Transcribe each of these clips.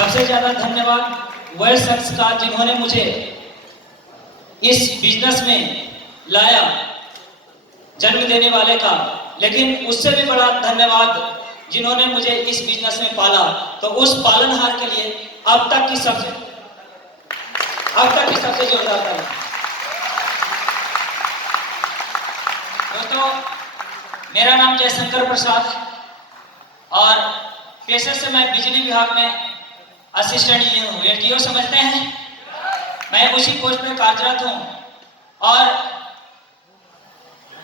सबसे ज्यादा धन्यवाद वह शख्स का जिन्होंने मुझे इस बिजनेस में लाया, जन्म देने वाले का। लेकिन उससे भी बड़ा धन्यवाद जिन्होंने मुझे इस बिजनेस में पाला। तो उस पालनहार के लिए अब तक की सबसे जोरदार ताली। दोस्तों, मेरा नाम जयशंकर प्रसाद और पेशे से मैं बिजली विभाग में असिस्टेंट इंजीनियर हूँ। एलटीओ समझते हैं, मैं उसी पोस्ट में कार्यरत हूँ। और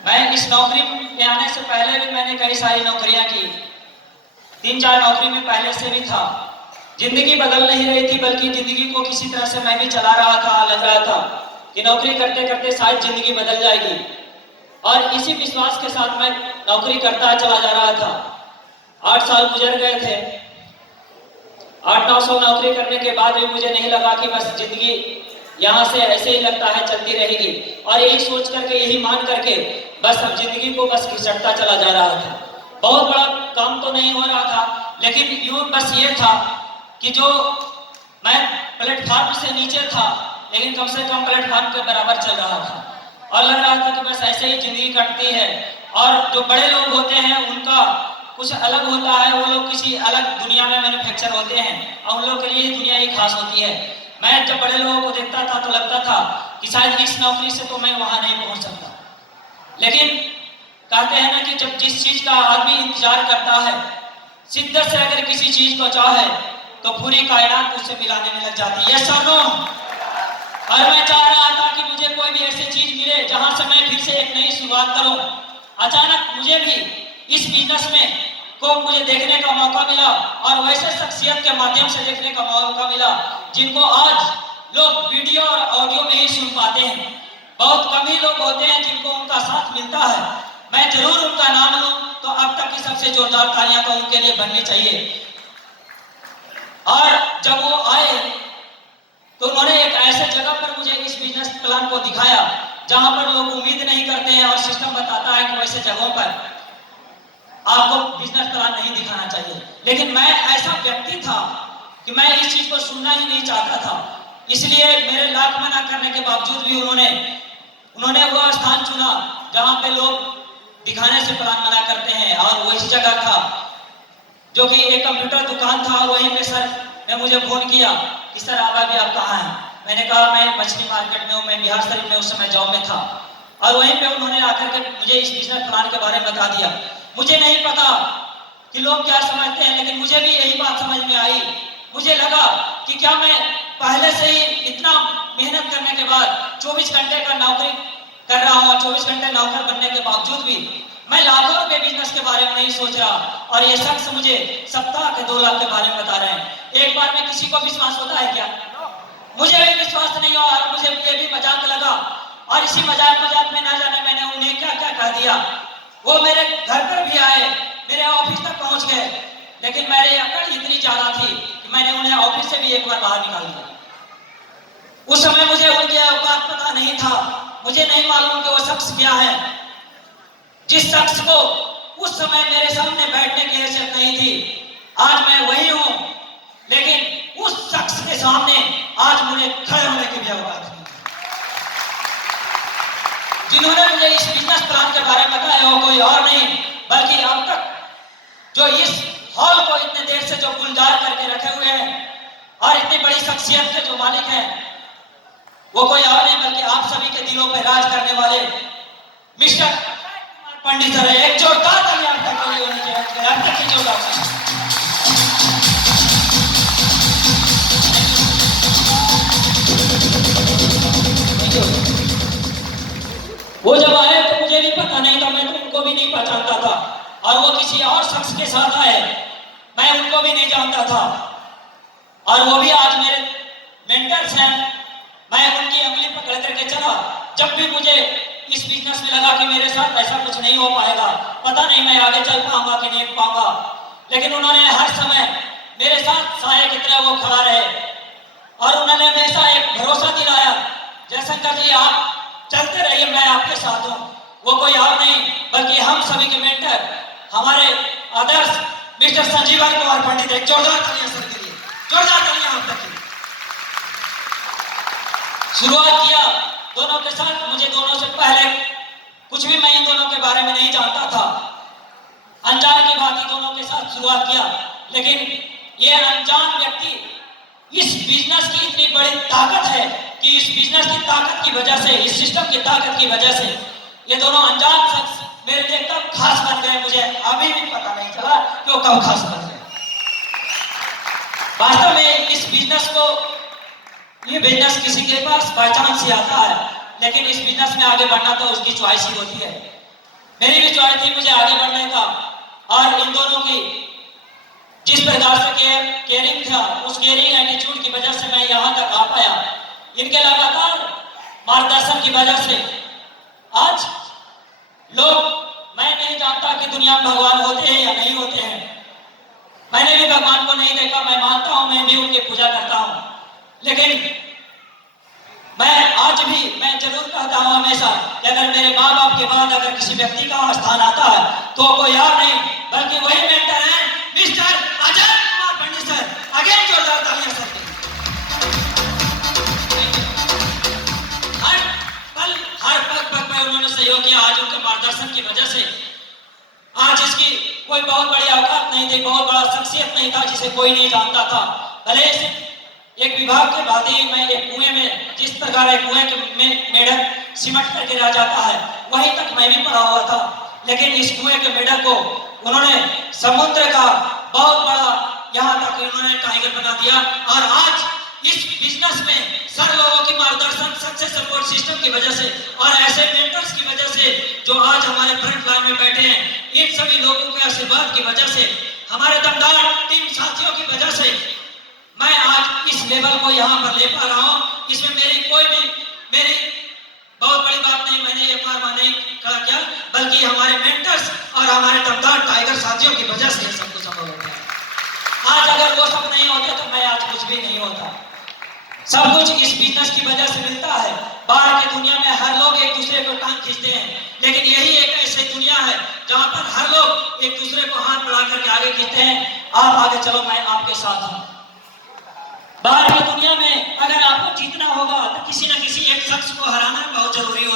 मैं इस नौकरी में आने से पहले भी मैंने कई सारी नौकरियां की। 3-4 नौकरी में पहले से भी था। जिंदगी बदल नहीं रही थी, बल्कि जिंदगी को किसी तरह से मैं भी चला रहा था। लग रहा था कि नौकरी करते करते शायद जिंदगी बदल जाएगी, और इसी विश्वास के साथ मैं नौकरी करता चला जा रहा था। 8 साल गुजर गए थे। 8-9 साल नौकरी करने के बाद भी मुझे नहीं लगा कि बस जिंदगी यहाँ से ऐसे ही लगता है चलती रहेगी, और यही सोच करके, यही मान करके बस अब जिंदगी को बस घिसटता चला जा रहा था। बहुत बड़ा काम तो नहीं हो रहा था, लेकिन यूं बस ये था कि जो मैं प्लेटफॉर्म से नीचे था, लेकिन कम से कम प्लेटफॉर्म के बराबर चल रहा था, और लग रहा था कि बस ऐसे ही जिंदगी कटती है। और जो बड़े लोग होते हैं उनका कुछ अलग होता है, वो लोग किसी अलग दुनिया में मैन्युफैक्चर होते हैं, और उन लोगों के लिए दुनिया ही खास होती है। मैं जब बड़े लोगों को देखता था तो लगता था कि शायद इस नौकरी से तो मैं वहां नहीं पहुंच सकता। लेकिन कहते हैं ना कि जब जिस चीज का आदमी इंतजार करता है, शिद्दत से अगर किसी चीज को चाहे तो पूरी कायनात उससे मिलाने में लग जाती है। Sir no. और मैं चाह रहा था कि मुझे कोई भी ऐसी चीज मिले जहां से मैं फिर से एक नई शुरुआत करूं। अचानक मुझे भी इस बिजनेस में को मुझे देखने का मौका मिला, और वैसे शख्सियत के माध्यम से देखने का मौका मिला जिनको आज लोग वीडियो और ऑडियो में ही सुन पाते हैं। बहुत कम ही लोग होते हैं जिनको उनका साथ मिलता है। मैं जरूर उनका नाम लूं तो अब तक की सबसे जोरदार तालियां तो उनके लिए बननी चाहिए। और जब वो आए तो उन्होंने एक ऐसे जगह पर मुझे इस बिजनेस प्लान को दिखाया जहां पर लोग उम्मीद नहीं करते हैं, और सिस्टम बताता है कि वैसे जगहों पर आपको बिजनेस प्लान नहीं दिखाना चाहिए। लेकिन मैं ऐसा व्यक्ति था कि मैं इस चीज को सुनना ही नहीं चाहता था। इसलिए मेरे लाख मना करने के बावजूद भी उन्होंने वो स्थान चुना जहां पे लोग दिखाने से प्लान मना करते हैं, और वही जगह था जो कि एक कंप्यूटर दुकान था। वहीं पे सर ने मुझे फोन किया कि सर आप अभी आप कहाँ हैं? मैंने कहा मैं मछली मार्केट में हूँ, मैं बिहार शरीफ में उस समय जॉब में था। और वहीं पे उन्होंने आकर के मुझे इस बिजनेस प्लान के बारे में बता दिया। मुझे नहीं पता कि लोग क्या समझते हैं, लेकिन मुझे भी यही बात समझ में आई। मुझे लगा कि क्या मैं पहले से ही इतना मेहनत करने के बाद 24 घंटे का नौकरी कर रहा हूँ, और 24 घंटे नौकर बनने के बावजूद भी मैं लाखों रुपए बिजनेस के बारे में नहीं सोच रहा, और ये शख्स मुझे सप्ताह के 2 लाख के बारे में बता रहे हैं। एक बार में किसी को विश्वास होता है क्या? मुझे भी विश्वास नहीं हुआ, और मुझे ये भी मजाक लगा। और इसी मजाक में ना जाने मैंने उन्हें क्या क्या कह दिया। वो मेरे घर पर भी आए, मेरे ऑफिस तक पहुंच गए, लेकिन मेरी अकड़ इतनी ज्यादा थी कि मैंने उन्हें ऑफिस से भी एक बार बाहर निकाल दिया। उस समय मुझे उनके औकात पता नहीं था। मुझे नहीं मालूम कि वो शख्स क्या है। जिस शख्स को उस समय मेरे सामने बैठने की हैसियत नहीं थी, आज मैं वही हूं, लेकिन उस शख्स के सामने आज मुझे खड़े होने की भी औकात नहीं। जिन्होंने मुझे इस बिजनेस प्लान के बारे में बताया वो कोई और नहीं, बल्कि अब तक जो इस हॉल को इतने देर से जो गुलजार करके रखे हुए हैं, और इतनी बड़ी शख्सियत के जो मालिक हैं, वो कोई और नहीं बल्कि आप सभी के दिलों पर राज करने वाले मिस्टर पंडित सर है। एक जोरदार ताली आप तक के लिए होनी चाहिए। आप तक की जोरदार। वो जब आए तो मुझे भी पता नहीं था, मैं तो उनको भी नहीं पहचानता था, और वो किसी और शख्स के साथ आए, मैं उनको भी नहीं जानता था, और वो भी आज मेरे मेंटर्स हैं। मैं उनकी उंगली पकड़ करके चला। जब भी मुझे इस बिजनेस में लगा कि मेरे साथ ऐसा कुछ नहीं हो पाएगा, पता नहीं मैं आगे चल पाऊंगा कि नहीं पाऊंगा, लेकिन उन्होंने हर समय मेरे साथ साये की तरह वो खड़ा रहे, और उन्होंने हमेशा एक भरोसा दिलाया, जयशंकर जी आप चलते रहिए, मैं आपके साथ हूँ। वो कोई और नहीं बल्कि हम सभी के मेंटर, हमारे आदर्श मिस्टर संजीवन कुमार पंडित। एक जोरदार तालियां सर के लिए, जोरदार। शुरुआत किया दोनों के साथ। मुझे दोनों से पहले कुछ भी मैं इन दोनों के बारे में नहीं जानता था, अनजान की बात ही दोनों के साथ शुरुआत किया। लेकिन ये अनजान व्यक्ति, इस बिजनेस की इतनी बड़ी ताकत है कि इस बिजनेस की ताकत की वजह से, इस सिस्टम की ताकत की वजह से ये दोनों अनजान शख्स मेरे लिए कब खास बन गए, मुझे अभी भी पता नहीं चला कि वो कब खास बन गए। वास्तव में इस बिजनेस को, ये बिजनेस किसी के पास बाय चांस ही आता है, लेकिन इस बिजनेस में आगे बढ़ना तो उसकी चॉइस ही होती है। मेरी भी चॉइस थी मुझे आगे बढ़ने का, और इन दोनों की जिस प्रकार से केयरिंग था, उस केयरिंग एटीट्यूड की वजह से मैं यहाँ तक आ पाया। इनके लगातार मार्गदर्शन की वजह से आज लोग, मैं नहीं जानता कि दुनिया में भगवान होते हैं या नहीं होते हैं, मैंने भी भगवान को नहीं देखा, मैं मानता हूं, मैं भी उनकी पूजा करता हूं, लेकिन मैं जरूर कहता हूं हमेशा कि अगर मेरे माँ बाप के बाद अगर किसी व्यक्ति का स्थान आता है तो कोई और नहीं बल्कि वही मेंटर है, mister Ajay Kumar Pandit sir. Again जोरदार तालियां सर। हर पग में उन्होंने सहयोग किया। आज उनके मार्गदर्शन की वजह से आज इसकी कोई बहुत बड़ी औकात नहीं थी, बहुत बड़ा शख्सियत नहीं था जिसे कोई नहीं जानता था। भले से एक विभाग के बाद ही मैं एक कुएं में, जिस प्रकार एक कुएं में मेढक सिमट करके रह जाता है, वहीं तक मैं भी पड़ा हुआ था। लेकिन इस कुएं के मेढक को उन्होंने समुद्र का बहुत बड़ा, यहाँ तक उन्होंने टाइगर बना दिया। और आज इस बिजनेस में सर लोगों की मार्गदर्शन, सक्सेस सपोर्ट सिस्टम की वजह से और ऐसे मेंटर्स की वजह से जो आज हमारे फ्रंट लाइन में बैठे हैं, इन सभी लोगों के आशीर्वाद की वजह से, हमारे दमदार टीम साथियों की वजह से मैं आज इस लेवल को यहाँ पर ले पा रहा हूँ। इसमें मेरी बहुत बड़ी बात नहीं, मैंने ये कारवा नहीं खड़ा किया, बल्कि हमारे मेंटर्स और हमारे दमदार टाइगर साथियों की वजह से सब कुछ संभव हो गया। आज अगर वो सब नहीं होते तो मैं आज कुछ भी नहीं होता। सब कुछ इस बिजनेस की वजह से मिलता है। बाहर की दुनिया में हर लोग एक दूसरे को टांग खींचते हैं, लेकिन यही एक ऐसी दुनिया है जहां पर हर लोग एक दूसरे को हाथ बढ़ा करके आगे खींचते हैं। आप आगे चलो, मैं आपके साथ हूं। बाहर की दुनिया में अगर आपको जीतना होगा तो किसी न किसी एक शख्स को हराना बहुत जरूरी होता है।